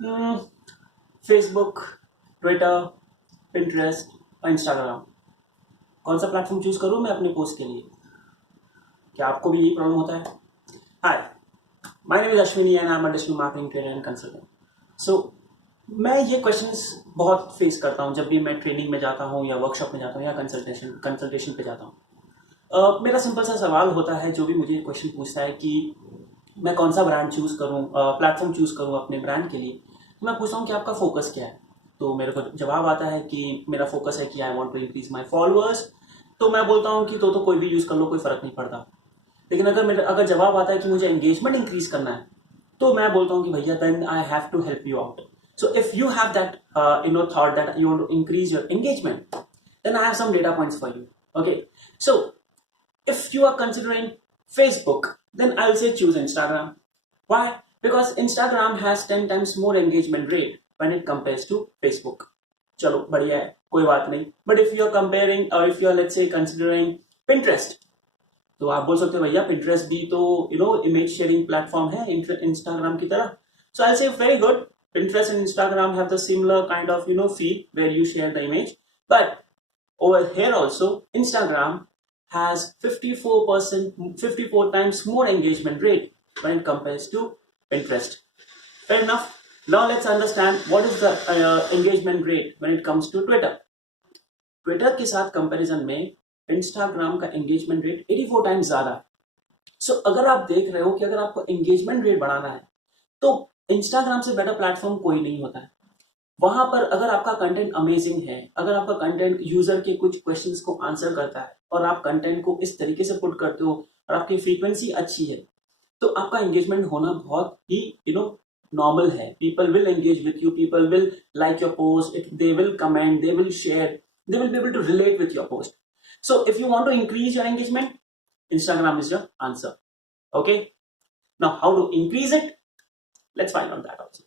Facebook, Twitter, Pinterest और Instagram. कौन सा प्लेटफॉर्म चूज करूँ मैं अपने पोस्ट के लिए? क्या आपको भी यही प्रॉब्लम होता है? Hi, my name is Ashwini and I am a digital marketing trainer and consultant. So मैं ये क्वेश्चंस बहुत फेस करता हूँ जब भी मैं ट्रेनिंग में जाता हूँ या वर्कशॉप में जाता हूँ या कंसल्टेशन पे जाता हूँ। मेरा सिंपल सा सवाल होता है, जो भी मुझे क्वेश्चन पूछता है कि मैं कौन सा ब्रांड चूज करूँ, प्लेटफॉर्म चूज करूँ अपने ब्रांड के लिए, तो मैं पूछता हूँ कि आपका फोकस क्या है। तो मेरे को जवाब आता है कि मेरा फोकस है कि I want to increase my followers. तो मैं बोलता हूँ कि तो कोई भी यूज कर लो, कोई फर्क नहीं पड़ता। लेकिन अगर जवाब आता है कि मुझे एंगेजमेंट इंक्रीज करना है, तो मैं बोलता हूँ कि भैया then I have to help you out. So if you have that thought that you want to increase your engagement, then I have some data points for you. Okay, so if you are considering Facebook, then I'll say choose Instagram. Why? Because Instagram has 10 times more engagement rate when it compares to Facebook. चलो बढ़िया है, कोई बात नहीं। But if you are comparing or if you are let's say considering Pinterest, तो आप बोल सकते हो भैया Pinterest भी तो इमेज शेयरिंग प्लेटफॉर्म है Instagram की तरह। So I'll say very good. Pinterest and Instagram have the similar kind of feed where you share the image, but over here also Instagram has 54 times more engagement rate when it compares to Pinterest. Fair enough. Now let's understand what is the engagement rate when it comes to Twitter. Twitter के साथ comparison में Instagram का engagement rate 84 times ज्यादा है। सो अगर आप देख रहे हो कि अगर आपको एंगेजमेंट रेट बढ़ाना है, तो इंस्टाग्राम से बेटर प्लेटफॉर्म कोई नहीं होता है। वहां पर अगर आपका कंटेंट अमेजिंग है, अगर आपका कंटेंट यूजर के कुछ क्वेश्चंस को आंसर करता है और आप कंटेंट को इस तरीके से पुट करते हो और आपकी फ्रीक्वेंसी अच्छी है, तो आपका एंगेजमेंट होना बहुत ही नॉर्मल है। People will engage with you, people will like your post, they will comment, they will share, they will be able to relate with your post. So if you want to increase your engagement, Instagram is your answer. Okay, now how to increase it, let's find out that also.